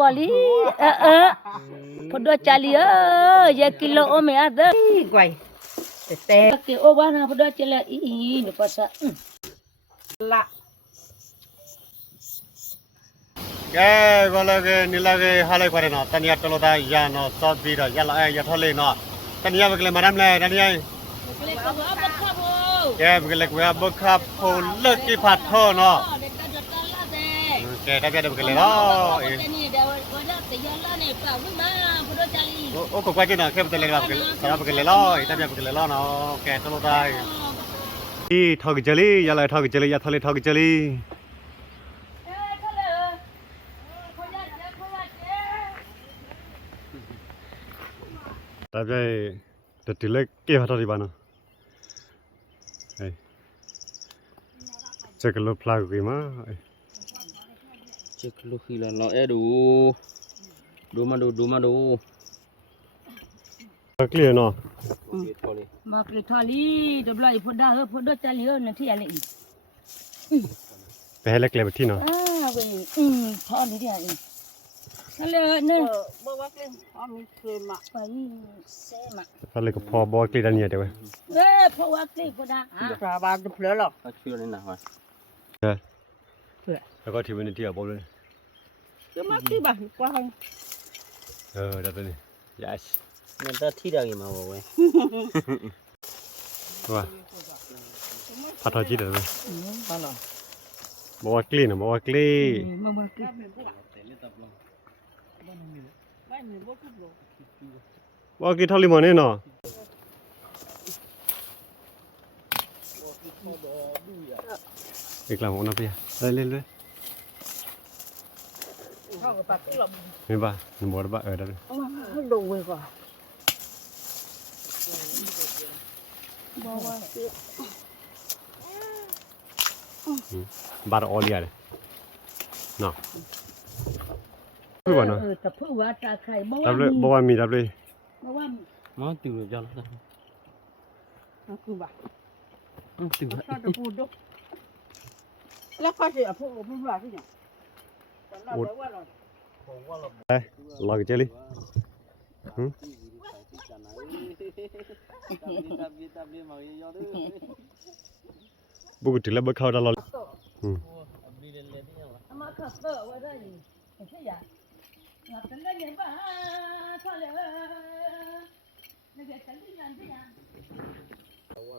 วลีพอดจาลียากิโลโอเมอาเดกวยแต่เกโอวานาพอดจาลีนี่ภาษาละแกก็เลยนี่เลยหาเลยกว่าเนาะตอนนี้ตลอดยาเนาะซอสบีดยาละยาทะเลเนาะตอนนี้มันก็เลยมาดามเลยตอนนี้แกมันก็เลยว่าบักขับโพเลิกกี่ผัดท่อเนาะแกได้ไปได้มันก็เลยเนาะโอ้ก็กว่าจีเนาะแค่มันก็เลยว่าสารมันก็เลยเนาะอีตามันก็เลยเนาะแกตลอดที่ทอกเจลี่ยาละทอกเจลี่ยาทะเลทอกเจลี่แต่ใจเด็ดที่เล็กเกี่ยวกับที่บ้านเนาะเช็คลูกพลากุยมาเช็คลูกขี้ละเราดูมาดูเคลียร์เนาะมาเกลียทอลีดับไล่พอดาพอดจาลีนั่นที่อะไรอีกไปให้เล็กเลยไปที่เนาะเว้ยทอนี่เดียวนั่นเลยเนี่ยบอกว่าเกลียมีเคมาไปเซมาพอเลยก็พอบอกลีดันเนี่ยเดี๋ยวเพราะว่าเกลียพอดาปลาบานจะเพลินหรอชื่ออะไรนะวะแล้วก็ที่วันนี้ที่บอกเลยจะมาที่บ้านกว้างเดี๋ยวนี้ yes นั่นจะที่ใดมาบอกไว้ว่าพัดทอดจีเดี๋ยวนี้บอกว่ากลีนะบอกว่ากลีบอกกลีทอดลิมอนเนี่ยเนาะอีกแล้วผมนับพี่เล่นเลยไม่บ้าหนูบอกว่าได้เลยดูไว้ก่อนบาร์ออลีอะไรเนาะพูดว่าเนาะแต่พูดว่าตาไข่บอกว่ามีดับเลยบอกว่ามาตื่นจังเลยนั่นคือว่าตื่นถ้าจะพูดดูแล้วเขาจะพูดว่าที่ไหนลองเจลี่บุกถึงแล้วบุกเข้าตลอดมาขับเตอร์ว่าได้ใช่ไหมงับกันได้ยังบ้าทะเลนี่แกฉันที่ยังที่ยัง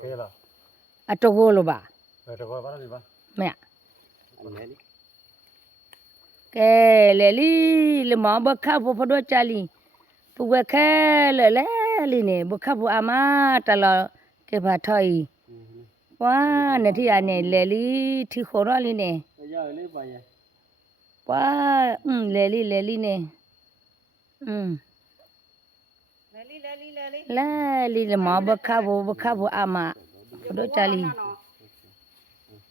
เฮ้ยล่ะอะโตโกโลบ้าโตโกบ้าอะไรบ้าไม่อะแกเลยหมอบักข้าวพอดจาลีพวกแค่เลยเนี่ยบักข้าวอามาตลอดแกพาถอยว่าเนี่ยที่อันเนี่ยเลยที่ขอร้องเลยเนี่ยว่าเลยเนี่ยเลยหมอบักข้าวอามาพอดจาลี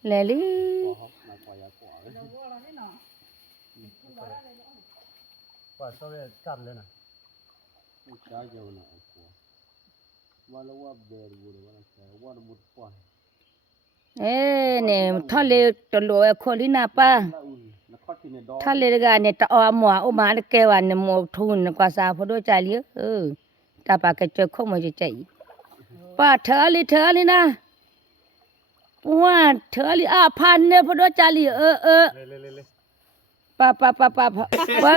เลยว่าชอบเลยจับเลยนะช้าเจ้าหน้าว่าแล้วว่าเบอร์บุญว่าแล้วว่าหมดปอนเนี่ยทะเลตลอดคนที่น่าป้าทะเลกันเนี่ยตะออมัวอุมาแกวันเนี่ยมัวทุนกว่าซาพอดจาลีตาปากเจอข้อมือจะใจป้าเธอเลยนะว่าเธอเลยพันเนี่ยพอดจาลีป้าว่า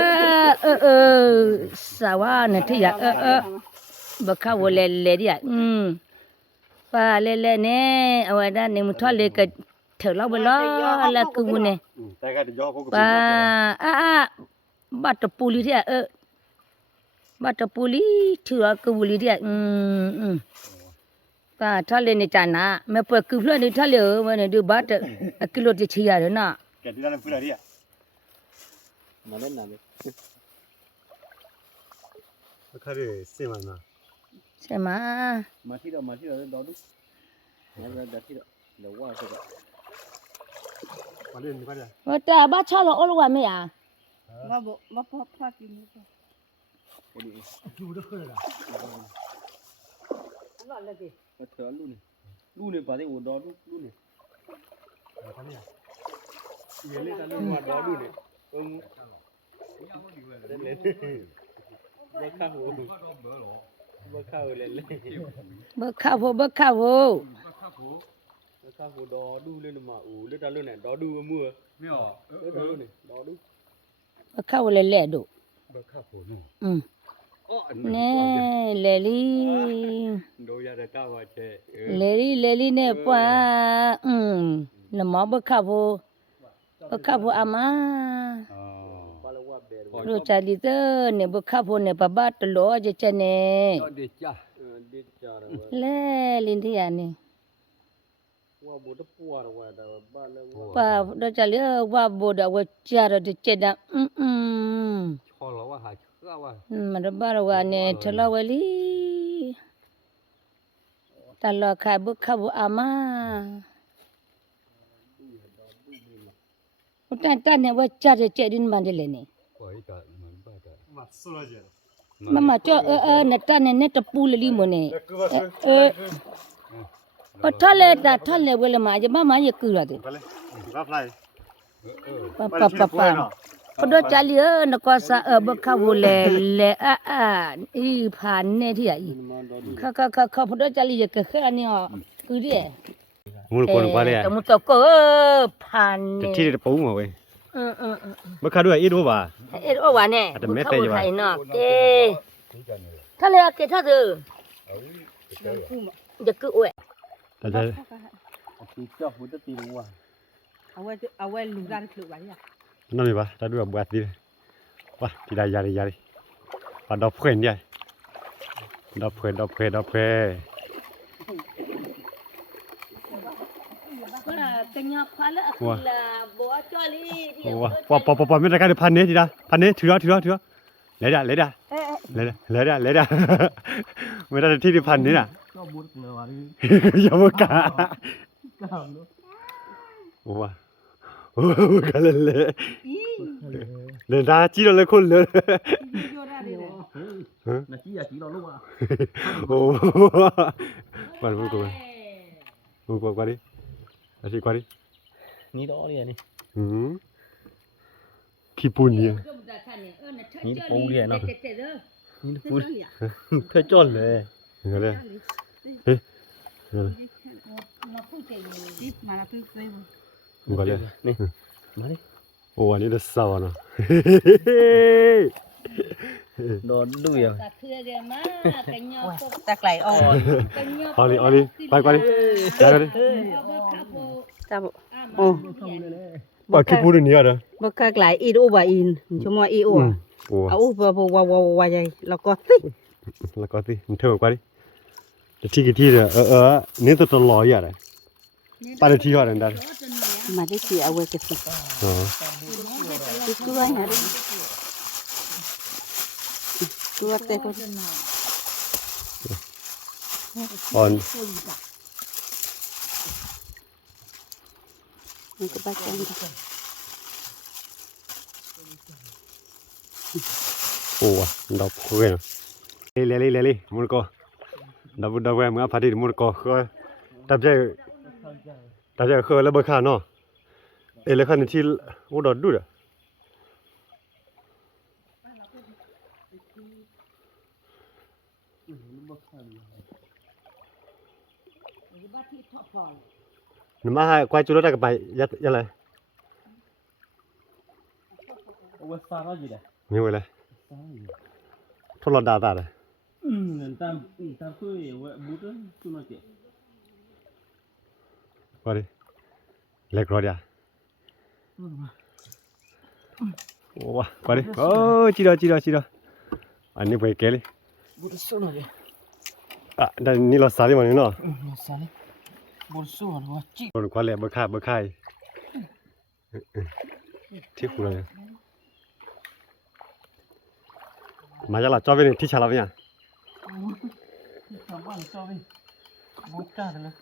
สาวเนี่ยที่อยากบักข้าวเลยดิป้าเลยเนี่ยเอาไว้ด้านนี้มุทอเลยก็เถอะเราไปล้อละกูเนี่ยป้าบัตรปูลีที่บัตรปูลีเถอะกูลีที่ป้าทะเลเนี่ยจานะแม่เปิดคือเพื่อนในทะเลมันเนี่ยดูบัตรกิโลที่เชียร์เลยนะแกที่นั่นพูดอะไรอ่ะมาเล่นน้ำเลยก็คือเสียมันนะใช่ไหมมาที่เราดอดูมาที่เราว่าใช่ปะมาเล่นกันเลยว่าแต่บ้าชอบเราโอ้ลูกว่าไม่อ่ะมาพอพากินนี่ดูได้เลยล่ะนั่นแหละดิมาเถอะลูกเนี่ยปาเต้โอดอลูกเนี่ยทำยังเยอะเลยแต่ลูกว่าดอลูกเนี่ย เล่นบ่เข้าบ่เข้าเล่น บ่ข้าวโพบ่ข้าวโพ บ่เข้าดอดูเลยนะมาอูเล่นตาลุ่นน่ะดอดูมือไม่ออกดอดูนี่ดอดู บ่ข้าวแหล่ๆดู บ่เข้าโหนู่ อ๋อแน่แหล่ลี โดยาได้ตาว่าเช แหล่ลีเนี่ยป่าละหมอบ่ข้าวโพอามา ปาละว่าเบร โรจาลิเตอร์เนี่ยบ่ข้าวโพเนี่ยปะบาตลอจะจะเนี่ย เดจ้าดิจ้า แหล่ลินที่อันนี่ ว่าบ่ตะปัวว่าแต่บ้านแล้วว่า ป่าโรจาลิว่าบ่ดว่าจาระจะดะชอแล้วว่าหาข้าว่า มันบ่าว่าเนี่ยทะเลาะวลีตลอดค่ะบ่ข้าวอามาอุตันเนี่ยว่าจาจะจะดินมันเดเลยนี่ โอ้ยตามันบ้าตา มาสู้เลย mama cho na ta ne ta pu le li mo ne o thale wele ma je mama ye ku la de ไปเลยรับไล่ pa o do cha li na ko sa ba kha wo le i pha ne thi ya i kha o do cha li ye ke kha ni ho ku ri มูนคนกว่าเลย to mu to ko pha จะ ne ที่จะปูมาเว้ยเมื่อข้าด้วยอีดูป่ะ e o wa ne kha wo thai no ke thale ke tha de de ku we แต่จะ ตีเจ้าหูตะตีว่า เอาไว้ลูกได้คือไว้อ่ะ นั่นนี่ป่ะถ้าด้วยบัวตีป่ะที่ได้ยาดิป่ะดอกเพื่อนใหญ่ดอกเพื่อน cái nhà khóa là bố cho đi thì ป่ะไม่ได้การพันนี้ทีละพันนี้ถือเลยด่าไม่ได้ที่พันนี้น่ะ ก็บุดเลยว่านี่ อย่ามาก้าว้าโอ้กันเลยเดินตาจีเราเลยคนเลย น่ะจี้อ่ะจี้เราลูกอ่ะ โอ้มาดูกูกว่าดิอาชีกว่าดิ นี่ดอนี่นี่ ขี้ปุ่นเนี่ย นี่ปูเนี่ยเนาะนี่ปูเธอจ้อนเลย เงี้ยเลยเฮ้ย มาแล้วพึ่งซื้อ มึงก็เลย นี่มาดิ โอ้อันนี้เดือดสาวนะ ดอดูอ่ะ ตะไคร้อ่อน เอาดิไปกว่าดิไปดิ จับโอ้ ปากขี้ปุ่นเนี่ยเหรอ บ่คักหลายอีดูบ่อินชั่วโมงอีโอ โอ้ เอาบ่วาใหญ่แล้วก็ติ แล้วก็สิมันเท่ากว่าดิจะที่กี่ที่เนี่ยนี่ตัวลอยอ่ะเลยปาร์ตี้อะไรนั่น มาได้สิเอาไว้ก็สิ อ๋อ ตัวหาดิตัวแต่ก็ อ่อน มันก็บาดจัง โอ้ดอกเว้ยเลมุนก็ดับเว้ยมึงพาดิมุนก็คือดับใจคือแล้วเบอร์ข้าเนาะแล้วข้านี่ที่โอ้ดอดดูอ่ะนี่มาให้ควายจุดแล้วก็ไปยัดเลย โอ้ว่าซาร่าจีเด้ มีไว้เลยทดลองดาเลย ตามคุยว่าบุตรสุนัขเจ้ ว่าดิเล็กรอดยาโอ้ว้าว่าดิโอ้จีดออันนี้ไปเกลี่ บุตรสุนัขเจ้ อ่ะแต่นี่เราสาธิตมันนี่เนาะ ซานี่บุตรสุนัขว่าจี คนกว่าแหละเบอร์ค่ายที่หูเลยมาจากหลัดจอบเป็นที่ชาลาวิญญา ทำบ้านชอบนี่บุตรจ้าเลย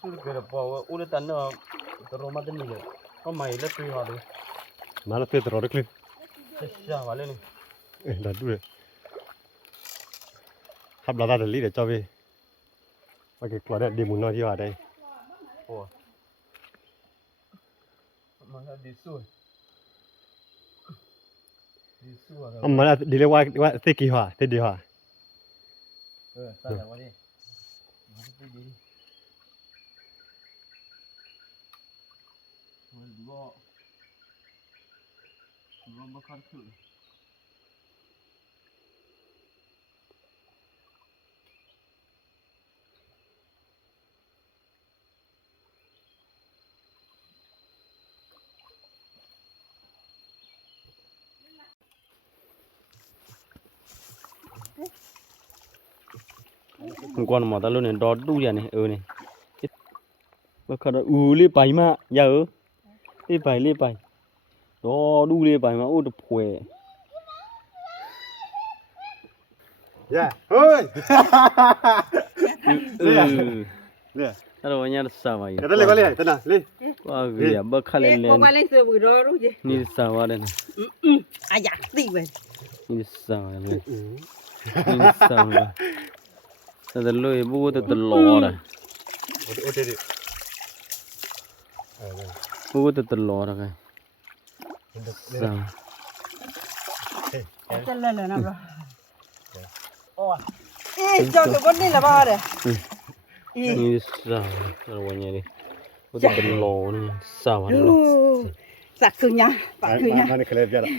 สุดเกิดพอว่าอุลตันเนาะตรมาตันนี่เลยก็ไม่เล็กไปหาเลย มาแล้วเพื่อนตลอดเลย จ้าว่าเลยนี่ ดัดดูเลยครับเราได้ลีเดี๋ยวจอบไปว่าเกี่ยวกับดีมุนน้อยที่ว่าได้ โอ้ มันก็ดีสู้อะไร มาแล้วดีเลยว่าติกี่หัวติดีหัว ตั้งแต่วันนี้มันก็ดีมันก็ไม่ค่อยถึงมันกวนหมดตลอดเนี่ยดอดดูอย่างนี้เนี่ยมันขนาดรีบไปมาเยอะรีบไปดอดูรีบไปมาตะพวย ย่าเฮ้ยเนี่ย Ada banyak sama ya. Kita lihat lihat, tenang, lihat. Wah, ya bakal Kok len. balik seburu je. Ni sama len. Ayak ti we. Ni sama len. Ni sama. Ada lo ibu tu telur. Udah deh. Ibu tu telur kan. Sama. Jalan lah nak. Oh. Jangan kau ni lah bah dah. Ni sama. Ada banyak ni. Ibu tu telur ni sama lo. Sakunya, pakunya. Mana kelihatan jarak.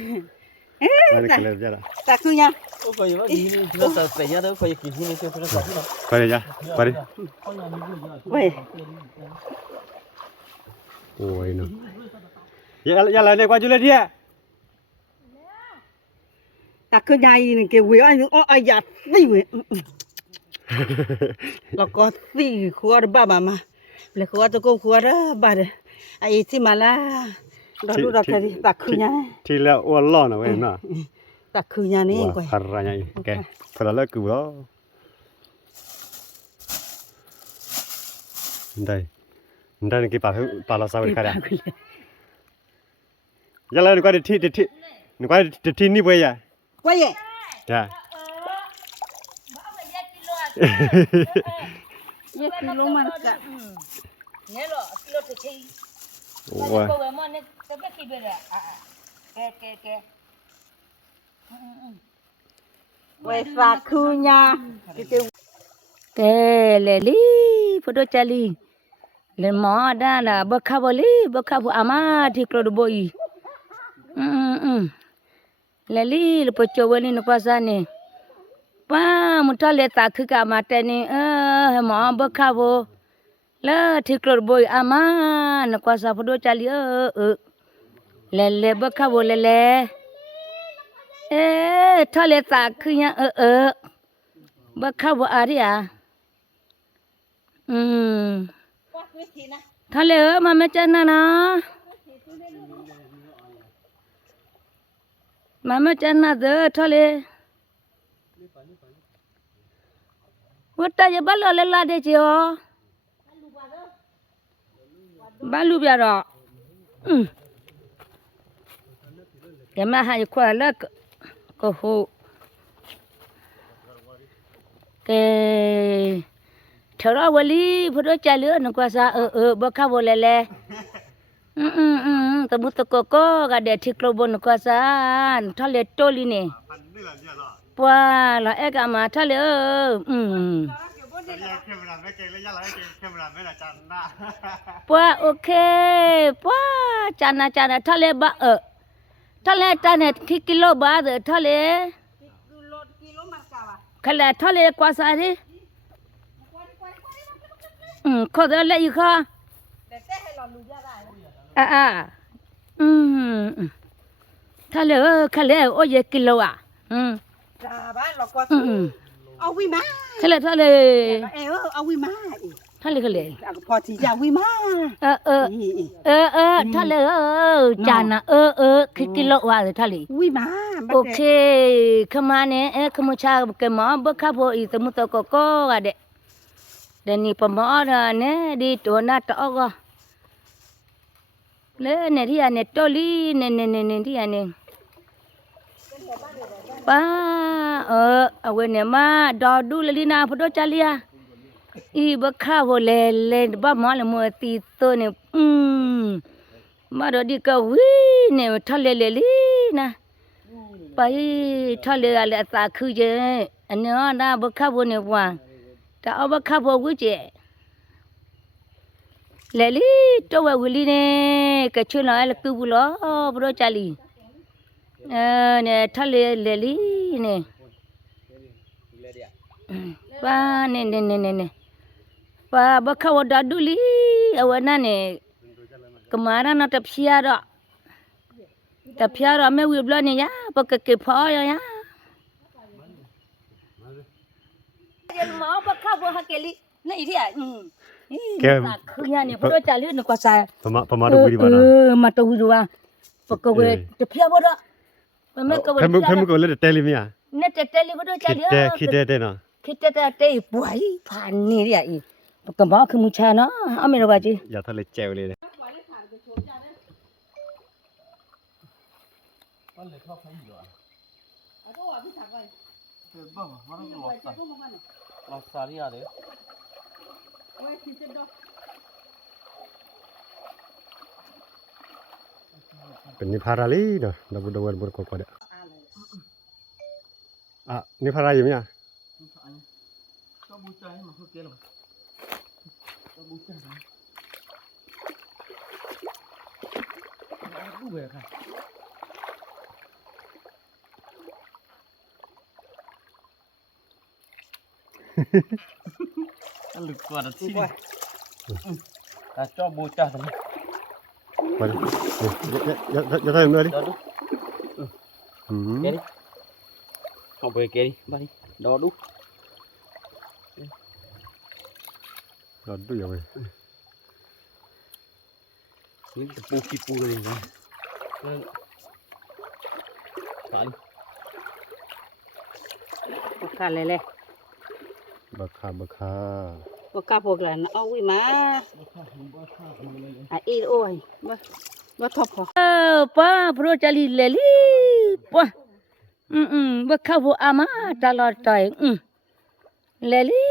Mana kelihatan jarak. Sakunya. Oh, kau yang ni kita sampai tu kau yang kini ni kita sampai. Pare ya, pare. Weh. Oh, ini. Ya lah ni kau jual dia. Sakunya ini ke we oh ayak ti we. Lo ko ti kuar ba mama. Le kuar tu ko kuar ba de. Ai ti mala. Lalu dah tadi sakunya. Tidak wallah na weh na. Sakunya ni Wah, kau. haranya ini. Okay. Kalau lagi bro. Ndai ni kita pala sawit kada. Ya lah ni kau di ti ni boleh ya. Quay ye. Ya. Ye kilo man ka. Nhớ rồi, kilo thì chi. Wah. Cô về món này, tôi biết khi về rồi. Kê. Quay sakunya. Kita Kê, lê lý, phụ đô cha lý. Lên mỏ đa là bơ khá bơ lý, bơ khá phụ ama thì klo đồ bôi. Lê lý, lô bơ chô bơ lý nụ qua xa nè. Ba, một thọ lê tạ khứ cả mà tè nè, mỏ bơ khá bơ. Lê thì klo đồ bôi ama, nụ qua xa phụ đô cha lý lê bơ khá bơ lê. Thọ lê tạ khứ nhá bơ khá bơ à đi à. Thọ lê mà mẹ chân nà. Mà mẹ chân nà dơ thọ lê. Vốt ta giờ bắt lò lê la đê chị hò. Bắt lù bia rõ. Cái mà hai khoa lơ cô hô. Cái thở ra vợ lý phụ đô cha lửa nó qua xa bơ khá vô lê lê. Tao bút tao cô gà để thịt lô bồn nó qua xa. Thọ lê trô lý nè. Qua là ế gà mà thọ lê Qua ok. Qua chana thọ lê ba thọ lê chana kilo ba rồi thọ lê. Khá lê thọ lê qua xa đi. Khó đó lệ gì khó? Khá lệ ô dê kilo à? Ao vi ma. Khá lệ thọ lệ. Ao vi ma. Thọ lệ khá lệ. Phò thì ra vi ma. Thọ lệ chana kilo à rồi thọ lệ. Vi ma. Ok, come on come on cha cái món bữa khá vô ý tao mua tao có à đệ. Dan ni pembawa dah ne di tuana tak orang. Le ne dia ne toli ne dia ne. Pa awe ne ma da du le lina photo chalia. I bakha wo le ba ma le mo ti to ne มาดอดีก็วิเนี่ยทะเลเลลีนะไปทะเลอะไรตาคือเจอันนี้นะบักขับเนี่ยว่าแต่เอาบักขับวิเจเลลีตัววิลีเนี่ยก็ช่วยหน่อยละคือบุล้อบรจาลีเนี่ยทะเลเลลีเนี่ยว่าเนี่ยว่าบักขับดัดดูลีเอาวันนั้นเนี่ยkemarin ada piara. Ta piara me wi blani ya, pakai ke pha ya. Jadi mau pakai buah keli. Nah ini ya. Kunya ni bodo cali ni kuasa. Pemadu di mana? Mata hujua. Pakai we te piara bodo. Pemu ko le teli mi ya. Ne te teli bodo cali. Kita na. Kita te buai pan ni dia i. Pakai mau ke mucha na. Amir baji. Ya thale chew le. Lọt xả đi à đấy. Ni parali dah, dah budak berkokok dah. Ah, ni parali mi ya. Cho bút chai mà không kia rồi. Cho bút chai này. Đủ về cả. Ăn lực quả đặt xin. Cho bút chai thôi. Vale. Ya thay nữa đi. Đó đúng. Kia đi. Không về kia đi, ba đi. Đó đúng. Đó đúng rồi. Những cái kipu này này. Phải. Baka lele. Bakha. Baka pogla na awi ma. Ai oi. Ba thop ho. Pa bro cali leli. Pa. Bakha bu ama talot tai. Leli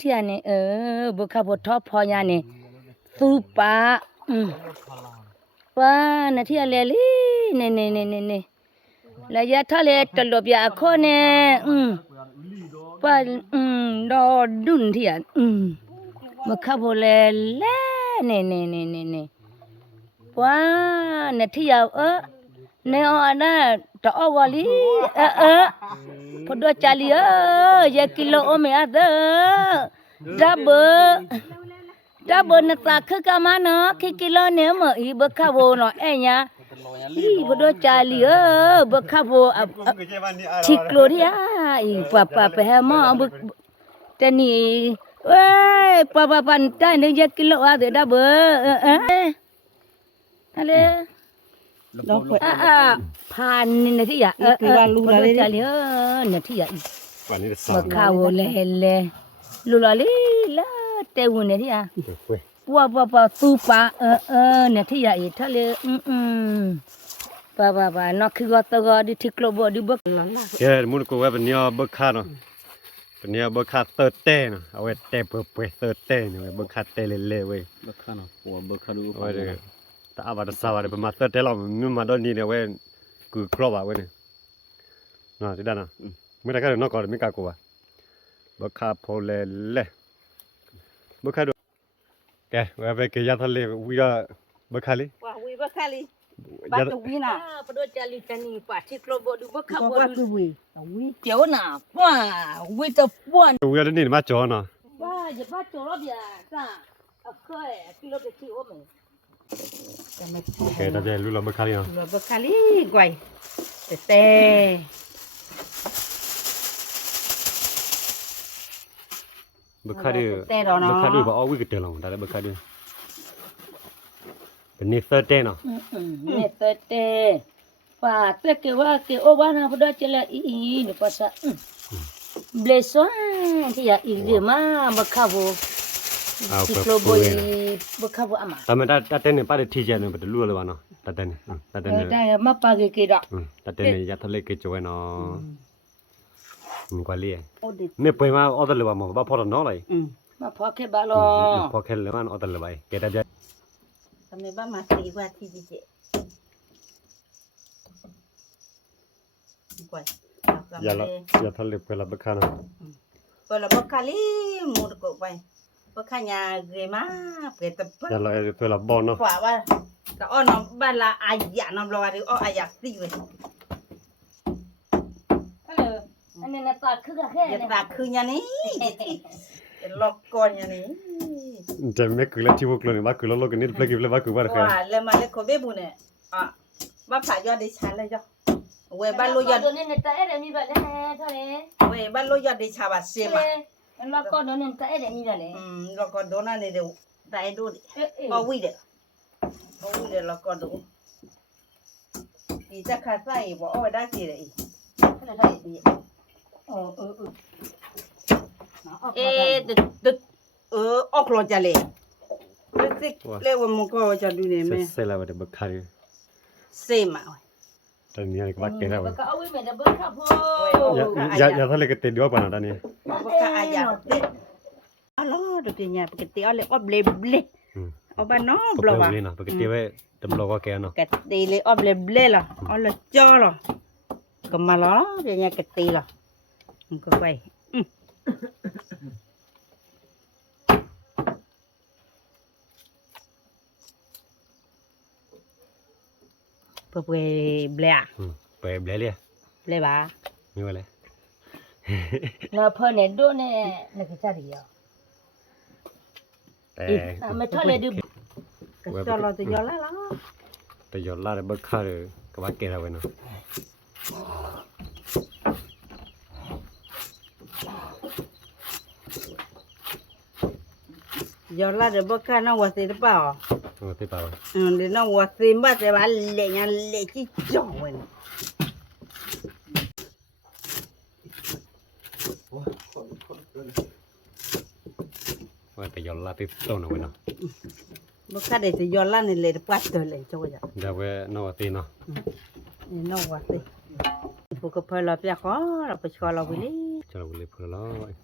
dia ni bakha bu thop ho nya ni. Tu pa. Pa na thia leli. Ne. La ya thale talop ya kho ne. Pa do dun thia. Bakha bu le. Ne. Wah, nanti ya, neona tak awali, pada cali ya kilo ome ada, double nak ke mana, kilo ni mah ibu kabo no enya, pada cali berkabo, ciklo dia, papa pehama, tani, weh, papa pantai ni ya kilo ada double, ale pan ni ti ya cali ni ti ya Pani dah sah. makau le lula la te un ni ti ya wa tu pa ni ti ya i thale ba no khi go to go di thiklo bo di bak Ke mun ko wa benia bakha no. Benia bakha terte no. Awe te pe terte no. Bakha te le we. Bậc khăn nào? Ủa bậc khăn đủ. Awe ta abada sawade pe ma terte lo mi ma do ni ne we ku crop wa we ne. No, ti da na. Mi da ka no ko mi ka ko wa. Bakha pho le. Bakha do. Ke wa be ke ya thale wi da bakha li. Wah, wi baka li. Ba tu wi na. pada cali tani pa thiklo bo di bak Ko ba tu wi. Wi. Jauh na, wah, we tu puan. Wi da ni ma jo no. Wah, je ba tu lo dia, sa. Akhoi, kilo de ki ome. Ke da je lu lo bakha li no. Lo baka li guai. Tete. Bakha di. Tete ro no. Bakha di ba awi ke te lo da le bakha di. Ni terte no. Ni tete. Pa te wa ke o ba na pada cala ni pasa. Bleso ti ya ilje ma bakabo. Kilo boy bakabo ama. Ta me ta te ne pa de thi je ne ba de lu lo ba no. Ta te ne. Ta te ne. Ta ma pa ke da. Ta te ne ya thale ke jo no. Ni kwa li. Odi. Ne pe ma order le ba mo ba pho no lai. Ma pho ke ba lo. Pho ke le ma order le ba. Ke ta je. ทำไมบ้ามาตีว่าที่ดีเจกว่า อย่าทะเลไปละบักคานะ เปิดระบบคาลีมูดก็ไปเพราะขายาเกมาเปิดตะป อย่าละไปละบอลเนาะ กว่าว่าก็อ้อนน้องบ้านละอายะน้องรอว่าอ้ออายะตีเว้ย ฮัลโหลอันนี้น่ะตาคือแค่ อย่า เนี่ย ตาคืนยานี้ล็อกก่อนยานี้ จะไม่คือละที่พวกเราเนี่ยว่าคือเราโลกันนี่เพลกิบเลยว่าคือว่าใคร ว่าแล้วมาเลยขอเบ้บุเนี่ยอ่ะว่าผ่ายอดได้ชันเลยจ้ะเว้ยบ้านโลยอด โดนเนี่ยตาเอ็ดมีแบบนี้เท่านี้ เว้ยบ้านโลยอดได้ชาบาเซมา แล้วก็โดนเนี่ยตาเอ็ดมีแบบนี้ ล็อกก่อนโดนนั่นเดี๋ยวได้ดูดิ เอาวิ่งเด้เอาวิ่งเด้ล็อกก่อนดูอีจะขาใส่บ่เอาไว้ได้สิเลยก็ได้ดี ตึกออกรถจะเลยตึกเรียกว่ามันก็จะดูเนี่ยแม่ เสร็จแล้วเดี๋ยวบักคาเลย เซมา ตอนนี้ว่าเกล้า ก็เอาไว้เหมือนเบิร์ดครับพ่อ อย่าทะเลกันเต็มด้วยป่ะนะตอนนี้ บอกก็อายาเด็ดอ๋อดูดิเนี่ยปกติเอาเลยอบเล่เอาบ้านน้องบล็อก เลยนะปกติเว้ยตำรวจก็แกเนาะ กติเลยอบเล่ล่ะเอาเลยจ่อล่ะก็มาล้อเดี๋ยวเนี่ยกติล่ะมันก็ไปเพื่อไปเบล ไปเบลเลย เบลบ้า ไม่ว่าเลย แล้วเพื่อนเนี่ยโดนเนี่ยนักจ่าดีอ่ะ แต่ ไม่ทอดเลยดู ก็จ่อเราจะย่อละล่ะ แต่ยอดล่าเลยบักคาเลยก็ว่าเกล้าเว้ยเนาะ ย่อละเดี๋ยวบอกกันน้องว่าสิหรือเปล่า โอ้ที่เปล่า เดี๋ยวน้องว่าสิบ้าแต่ว่าเละยังเละที่จ่อเว้ย ว่าแต่ยอดล่าที่ต้นเอาไว้เนาะ บอกกันเดี๋ยวจะย่อละนี่เลยปัดตัวเลยจ่อจ้ะ เดี๋ยวเว้ยนอกตีเนาะ นี่น้องว่าสิพวกก็พอเราไปขอเราไปขอเราไปเลย จะเราเลยเพื่อร้อย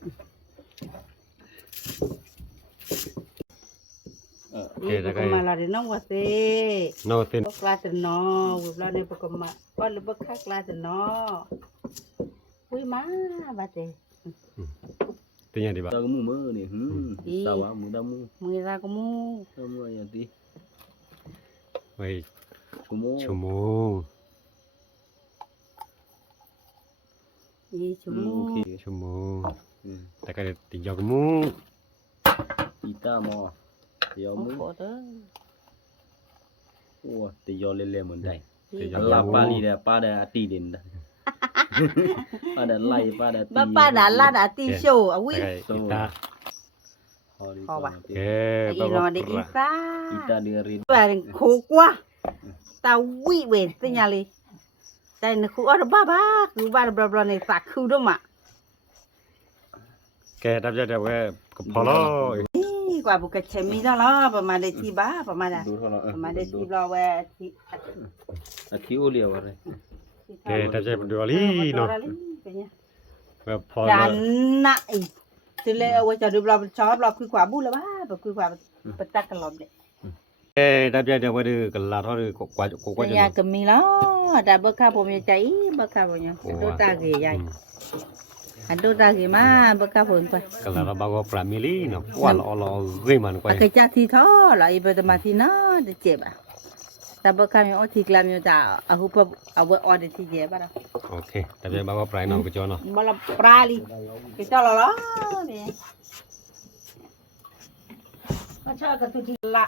นี่พวกมาเราเดี๋ยวน้องว่าสิ นอกตี พวกลาจะนอเราเนี่ยพวกก็มาว่าเราบอกคักลาจะนออุ้ยมาบาดเจ็บ ตีอย่างดีบ้า tao có mua mơ này sao á mua tao mua มือราก็มู tao mua nhà tí ไว้ có mua ชั่วโมง ยี่ชั่วโมง ok ชั่วโมง แต่ก็ตียอกมู tí ta mò tí gió โอ้ mua โหเด้อ ủa tí gió lên lên mình đây ตียอก là มู ba đi đây ba đây tí đến đây ba đây lay ba đây บ้าป้าด่าลาด่าตีโชว์อุ้ย แต่ก็อีตา ho đi Ho bà. con เอ้ อีรอเด็กอีซ่า tí ta đi ra แบบโคกว่าตาวิเวทเป็นยังไงแต่ในคูอ้อบ้าบ้าคือบ้าบลาในสักคือด้วยมั้ แกดับจะเดี๋ยวเว้ยก็พอแล้ว นี่กว่าบุกเชมีแล้วล่ะประมาณได้ที่บ้าประมาณน่ะ đủ thôi ประมาณ nó ได้ที่รอเวที่ là thiếu liều rồi แกดับจะดูลีเนาะ เป็นยัง แบบพอ จานน่ะอีสิเลยเอาไว้จะดูเราชอบเราคุยกว่าบุแล้วบ้าแบบคุยกว่าปตักกันลมเลย แกดับจะเดี๋ยวเว้ยดูกันลาทอดกว่า เป็นยังก็มีแล้วแต่เบิกข้าวผมจะใจเบิกข้าวผมยังดูตาเกยใหญ่อันดูตาเกยมาเบิกข้าวผมไป กันลาบางก็ปรามิลีเนาะว่าเราเรื่อยมันกว่า เคยจัดที่ท่อเราอีเบตมาที่น่าจะเจ็บอ่ะแต่เบิกข้าวมีอ้อที่กลามอยู่จ้าเอาหุบเอาไว้ออเดที่เจ็บอ่ะ โอเคดับจะบางก็ปลายเนาะก็จอเนาะ มาละปลาลีไปเจ้าเราล้อเนี่ย ก็ชอบกับทุกที ละ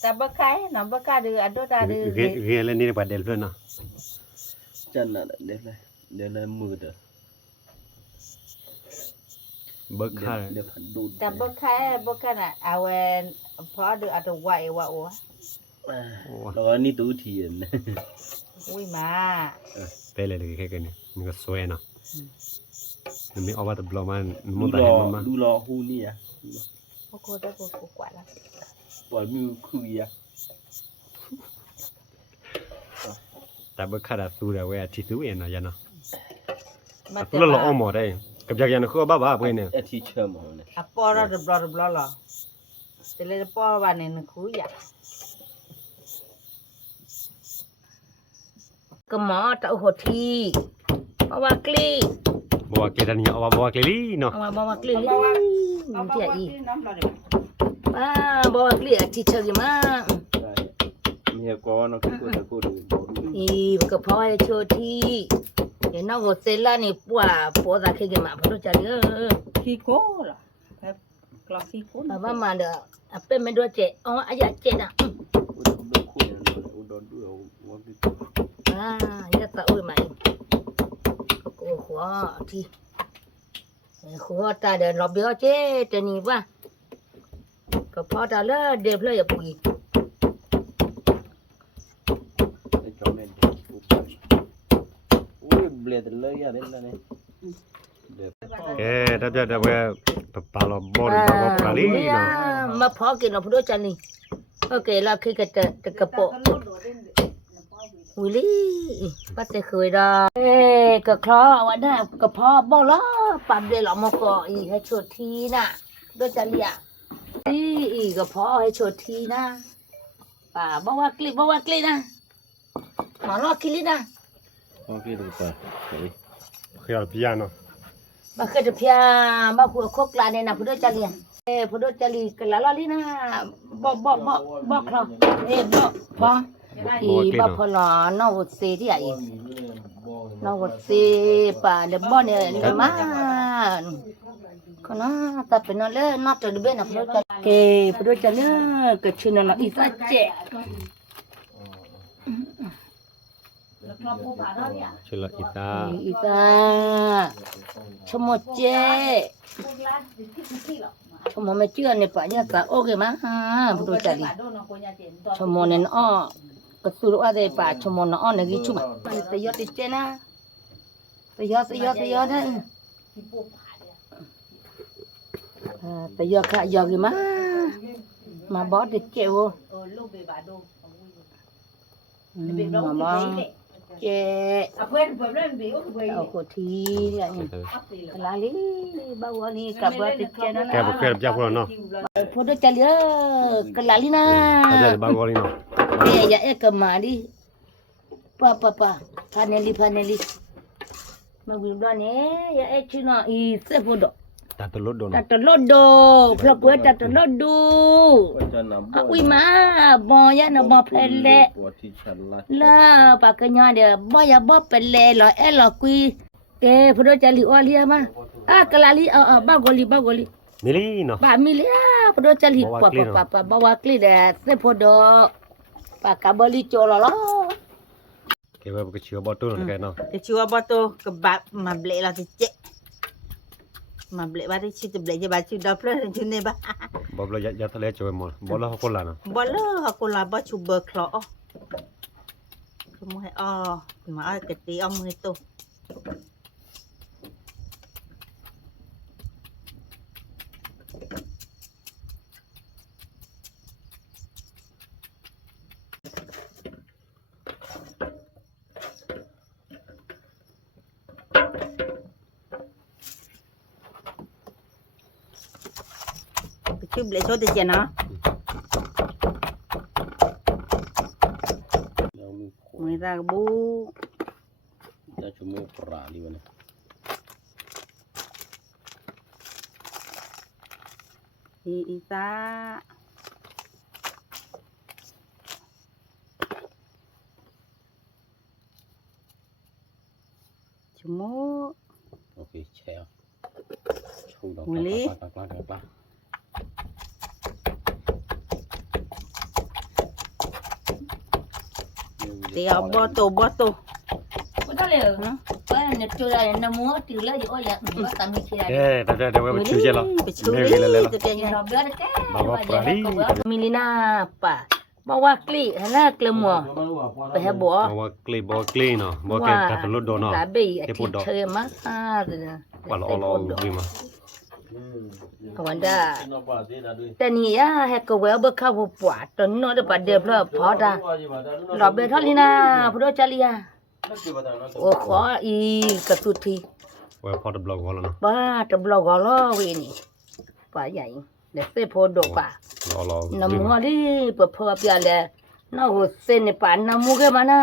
แต่เบิกใครน้ำเบิกข้าดื้ออันดูตาดื้อ เรียนเล่นนี่ประเดี๋ยวเพื่อนเนาะ chân là để lên mưa được เบิกค่า để phải đun แต่เบิกใครเบิกข้าน่ะเอาเวนพอดื้ออันไหวว่าโอ้ đó ni tú thiền อุ้ยมา เตะเลยแค่กันเนี่ยมันก็สวยเนาะมันไม่เอาว่าแต่บล็อกมันมุดแต่เห็นมันมา đu lò hu ni à โอ้โหได้กูกว่าแล้ว quả mưu khui à แต่เบิกค่าสู้เดี๋ยวเว้ยที่สู้เองเนาะยันเนาะ มา ตัวเราเอาหมดได้กับจากยันคือบ้าๆเพื่อนเนี่ย et thì chờ mà này อ่ะปอเราเดือบเราเหรอ แต่เลยป้อวันนี้คุยอ่ะ ก็หมอตะโหทีบาวากลี บัวเกตันนี่เอาบัวเกลีเนาะ เอาบาวากลี เอาบ้า มันเที่ยอี น้ำเราเดี๋ยว ป้าบาวากลีทีเชอร์มา เนี่ยก็เนาะคือกูจะกูดู อีก็พอให้โชทีเดี๋ยวน้องก็เซล่านี่ปัวปัวตาเคกมาพอรู้จักเด้อ ขี้โก้ล่ะครับกลาขี้โก้ บ้ามาเด้ออะเป็นไม่รู้เจอ๋ออายะเจนะ กูดูกูโดนดูว่าดิ ya tak oi mai. Ko khua thi. Khua ta de lo bio che te ni ba. Ko pho ta le de phle ya pui. ไอ้จอมเนี่ยโอ้ยเบลดเลยอ่ะเล่นแล้วเนี่ยเดี๋ยว เอ๊ะดับดับเว้ปาลบอลบัวปลาลีเนาะ Ma pho ke no pho cha ni. Okay la ke ke te ka po. Uli, bắt tay khơi đó. Ê, cái khó, vậy nè, cái phò bao lá, bám đây là một cái hay chuột thi nè, đôi chân lìa. Ý, cái phò hay chuột thi nè. Bà bao quát nè. Mà lo kili nè. โอเคดูไปเฮ้ย เขียวพิยาเนาะ Bà khơi được pia, bà khơi khóc là này nè, phụ đôi chân lìa. Ê, phụ đôi chân lìa, cái lá lo li nè, bọ khó. Ê, bọ. Thì bà phò là nó hột xê đi ạ. Nó hột xê, bà để bọ này là má. Còn nó tập phải nó lên, nó từ bên nào phụ đôi chân. Ê, phụ đôi chân nữa, cái chuyện này là ít ra trẻ. ชื่อละอิตา Ít ra. Cho một chê. Cho một mẹ chưa này phải nhá cả ok má ha, phụ đôi chân đi. Cho một này nó cái số độ đây phải cho một nó này ghi chung à. Tay gió tay trên á. Tay gió đấy. Tay gió cả gió gì mà bó được chịu. Mà bó chè. Ở cổ thi vậy. Lá lý bao lý cả bó được chè nó. แกบ่เคยรับยาพวกเนาะ Phụ đôi chân liớ cái lá lý เขาจะ na. บางกอลีเนาะ Ya kemari. Pa. Paneli. Maguldo ne ya chino I sepodo. ตัดตัวรถโดน Tatolodo, flokwe tatolodo. ก็จะนำ Ui ma, bon ya no bon pele. ตัวที่ฉันรัก La pakenya dia bon ya bon pele lo elo kui. Ke fodo jali oli ma. Kelali bagoli. มิลีเนาะ Ba mili fodo jali Bawa kli no. pa bawa kli de sepodo. Pa kabali cholo lo. แกว่าก็เชื่อบ่ตัวเนาะแกเนาะ cái chua bao tô cái bạc mà bể là thì chết mà bể ba đi chỉ tập bể cho bà chịu đập lên chứ này ba บ่เรายาทะเลจ่อยหมดบ่เราคนละเนาะ bao lơ họ còn là bao chụp bờ khó không hay mà ai cái tí ông người tô ชื่อเบลโชติเจนะ เรามีขว มือตากบู จะชั่วโมงปราดีวะเนี่ย อีตาชั่วโมง โอเคแชร์ชูดอก หูลิ กลางเดี๋ยวบ่โต Betul ya? Kan netu lah nemu tu lah yo ya. Kami kira. เอ๊ะแต่ว่าชื่อเจละ ไปชู แม่ ลิ วิเลยละ จะเป็นยัง Ya biar ke. Bawa pelari. Milina apa? Bawa kli hala kelemo. Behebo. บ่ว่ากลีบ่กลีเนาะบ่แกตัดตัวรถโดนเนาะ Tapi Dia pun dok. teacher mah. ว่าเราเอาวิมา Kawanda. Tani ya hek ko wel bekau puat. Tono depan dia pula poda. Lobe tholina, puro chalia. Oh, kho I katuthi. ว่าพอดบล็อกว่าแล้วเนาะ Ba te blog lo we ni. Pa yai. เด็กเสพดอกป่ะ รอ น้ำมันดิปะพอเปียเลยน้าหัวเส้นในป่านน้ำมูกมานะ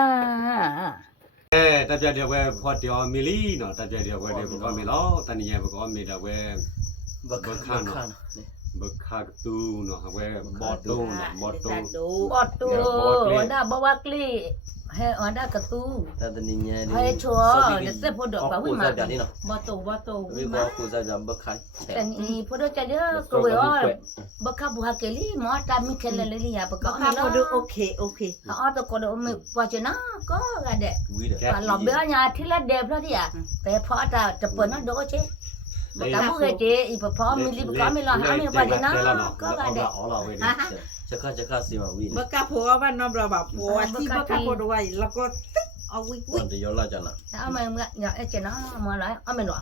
ตาเดียวเว้ยพอเดียวมิลีเนาะตาเดียวเว้ยเดี๋ยวก็มีล้อตานี่ยังก็มีแต่เว้ย บักข้างนี่ บักคากตูเนาะเว้ยบอดตูเนาะบอดตู บอดตัวอันนั้นบวกลีให้อันนั้นกระตู แต่ตอนนี้เนี่ย ให้ชัวเด็กเสพดอกป่ะวิ่งมาบอดตัว วิก็กูจะจำบักข้าง แต่นี่พอเราจะเดี๋ยวก็เว้ยบักขับบุหรี่ลี่มอตามีเคลเลยลี่อ่ะบัก ก็ ขับ ข้าวโพดโอเคโอเค อ๋อตัวก็เดี๋ยวไม่พอจะนะก็กันเด็ก วิเด้อ หลอบเบี้ยเนี่ยที่ละเด็บแล้วที่อ่ะแต่พอจะเปิดนั่นดูก็เจ๊บักขับบุหรี่เจ๊อีพอมีรีบก็ไม่รอหาไม่พอจะนะก็กันเด็ก อ๋อเราเว้ย จะข้าสิมาวิน บักกะผัวบ้านน้องเราแบบผัวที่บักกะผัวไว้แล้วก็เอาวิ วันเดียวละจันน่ะ เอามาเนี่ยไอ้เจ๊นะมาเลยเอาไม่หรอ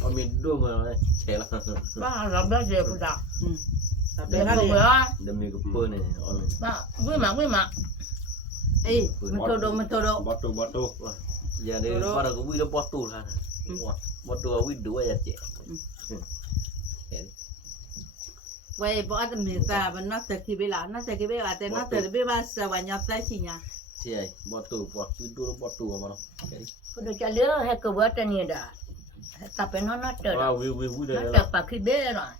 เอามีด้วยมาเลยเชล่ะ บ้าเราเบี้ยเจ๊พูดอ่ะ เดี๋ เบี้ ย ยว นะ เบี้ เดี๋ยวย เดี๋ยวมีกับเปิ้ลเนี่ยเอาเลย บ้าวิ่งมา เอ้ยมันโตโด บอดตู อย่าได้ว่าเราก็วิ่งแล้วบอสตูท่านบอสตูวิ่งด้วยอย่าเจ๊เห็น ไว้บอกจะมีแต่มันน่าจะคิดเวลาน่าจะคิดเวลาแต่น่าจะเวลาสวรรค์ยับได้สิเนี่ย ใช่บอสตูวิ่งด้วยบอสตูมาเนาะ พอจะเลี้ยให้กบฏนี่ด่าแต่เป็นน้องนัดเดิน ว่าวิ่งเดิน นัด แล้ เดิ วน ปากขี้เบ้หน่อย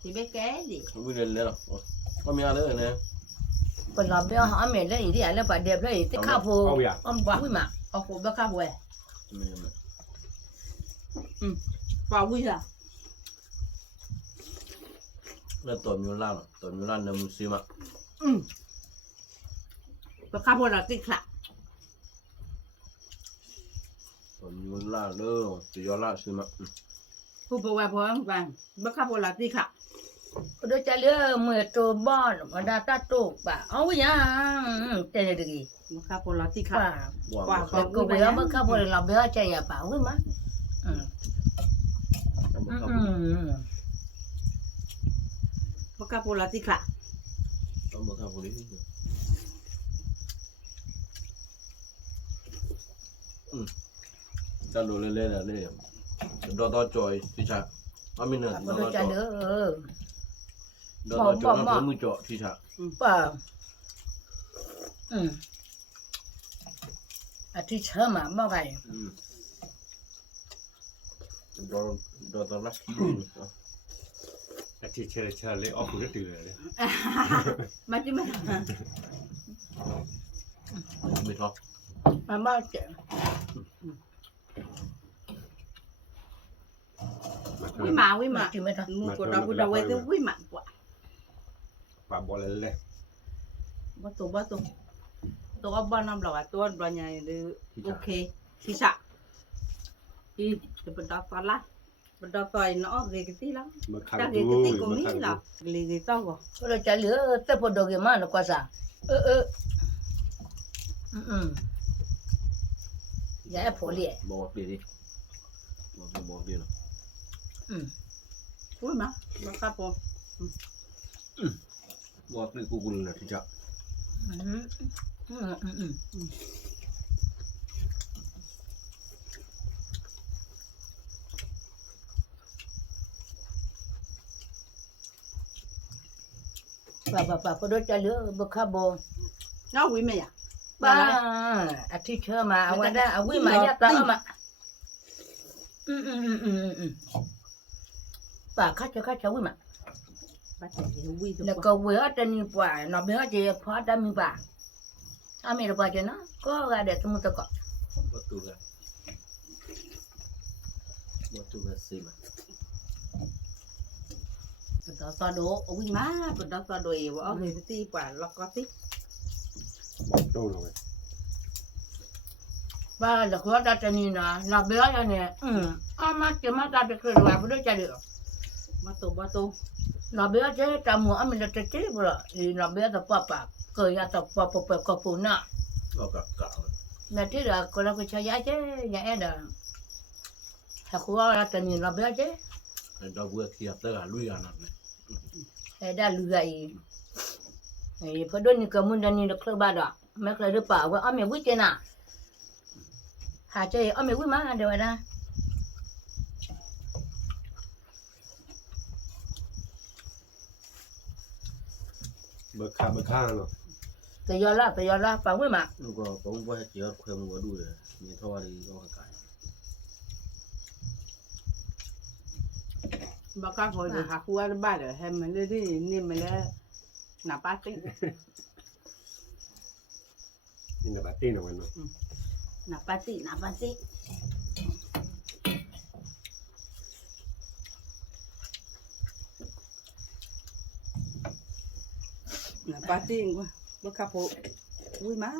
คิดไปแก่ดิ วิ่งเดินแล้วก็มีอะไรเนี่ย คนเราเบี้ยหาเมียเลยอีที่อะไรปะเดียบเลยที่ข้าวโพดอ้อมบ้าวิ่งมา เอาหัวบักกะผัวป่าวิล่ะ แล้วตัวมิวล่าตัวมิวล่าเนมุซิมะ บักกะผัวเราติดขละ ตัวมิวล่าเด้อตัวยอล่าซิมะ ผู้ป่วยพอฟังบักกะผัวเราติดขละ พอจะเลี้ยเมื่อตัวบ้านพอดาตาโตป่ะเอาวิ่งเตะดี บักกะผัวเราติดข ป่ะ ละ ว่า แต่ก็เบี้ยเมื่อข้าวโพดเราเบี้ยใจอ่ะป่ะวิ่งมา บักกะผัวเราติดขละ ต้องมาทำคนนี้จะดูเล่นๆเลยดอจอยที่ชาอามินเนี่ย พอจะเลี้ย ดอจอยน้องมือจ่อที่ชา ป่ะอาทิตย์เช้ามาเมื่อไหร่ ดอตอนรักขี้ อาทิตย์เชลเลยออกกูได้ตื่นเลย มาจิมา ไม่ท้อ มาบ้าเจ๋ง วิมาวิมา กินไม่ทัน มูกดาไว้ตัววิมากว่า ปาบอลเลย บ่ตัวบ้านน้ำเราตัวบ้านใหญ่หรือโอเคที่สะอีจะเป็นดอกตอนละเป็นดอกต่อยเนาะเรียกที่แล้ว มาคาก ถ้าเรียกที่ก็มีละเรียกที่ต้องก็ เราจะเหลือแต่พอดอกมาแล้วก็สั่งอย่าให้ผลเลย บอกดีดิบอกดีนะ วิมาบักกะปอ บอกดีกูกุลนะที่ชา ป่าพอดจะเหลือบุคคาโบ เงาวิมาอ่ะ ป่าอาทิตย์เช้ามาเอาวันได้เอาวิ่งมายัดตามาป่าข้าจะวิ่งมา บัดนี้วิตัว แล้วก็เวลาจะนี่ป่านอเบี้ยจะพอดมีป่าถ้ามีระบาดจะนะก็กระเด็ดสมุทรก็ บอกตัวกันสิมา เป็นดอกตอโดวิมาเป็นดอกตอโดเอวเอาเรียกที่ป่าล็อกก็ติ บอกโดนเลย ป่าแล้วก็จะนี่นะระเบี้ยเนี่ยอามาจะมาตาจะเคยว่าพอดจะเหลือ มาตัว ระเบียเจ๊จำหัวอันมันจะเจ๊บ่ล่ะอีระเบียตะปะเคยตะปะก็ปูน่ะ บอกกะ แม่ที่ละก็เราก็ใช้ยาเจ๊ยาเอ็ดถ้าคัวเราจะนี่ระเบียเจ๊ ดอกบัวเขียบตะลุยกันนั่นเลย เอ็ดลุยไอ้พอดนี่ก็มุนดันนี่เคยบ้าดอกแม่เคยหรือเปล่าว่าเอาแม่วิเจน่ะหาเจ๊เอาแม่วิมาเดี๋ยวนะ bơ kha nó แต่ยอละปังไว้มา ลูกก็ผมว่าเจียวเคยมึงก็ดูเลยมีท่อดีก็ขาย bà con hồi được học qua ba rồi hay mình đi niêm mình lên nạp ba tí nhìn là bát tin rồi nó nạp ba tí nạp ba tí quá bữa khắp hộ vui má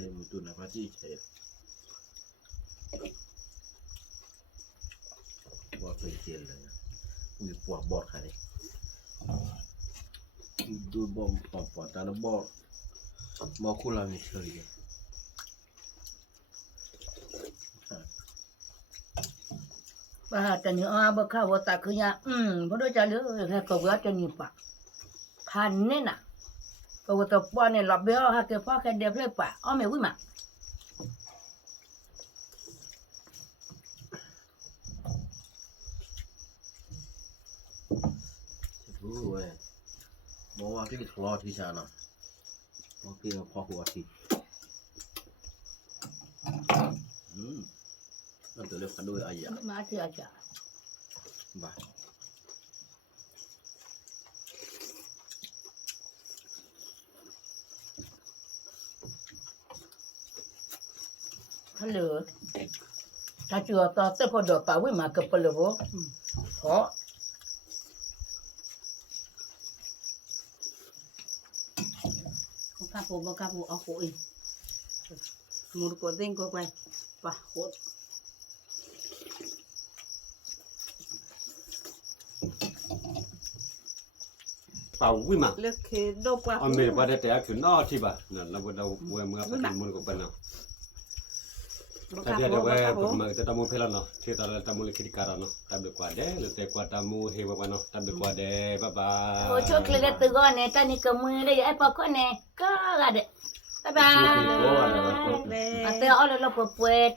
เลยมีตุนนะพาที่เฉยบอดเป็นเจียนเลยมีปวดบอดขายดูบอดปอดตาแล้วบอดมอคู่เรามีเฉย ว่าแต่นี่บ่เข้าบ่ตาคือyaบ่รู้จะเหลือแค่ก็ว่าจะนี่ปะพันนี่น่ะก็ว่าตะป้อนนี่หลับเบี้ยฮะqueพ่อแค่เดียวเลยปะอ้อแม่วิมา รู้เว้ยบอกว่าที่ทะเลาะที่ชานะบอกที่พ่อหัวที่นั่นตัวเล็กกันด้วยไอ้ยา มาที่อาจารย์ บ้า ฮัลโหลถ้าจัวต่อเตพอดปะวิมากับปะเลบ่เพราะ không khắp hộ ở hộ một cổ tinh có quay và hộ bảo quý mà lực khi đâu qua ông mình qua đây té kiểu nó thì bà là bắt đầu vừa mới bắt đầu muốn của bên nào tadi ada wae mà kita tamu pela no kita tamu lagi di cara no tabe qua de le te qua tamu he baba no tabe qua de baba โอ้ช่วยเคลียร์ตัวก่อนเนี่ยตอนนี้ก็มือได้ไอ้ปอกคนเนี่ยก็กะเด้บ๊ายบาย Sudah, อาเตอเอาเลยเราเปิด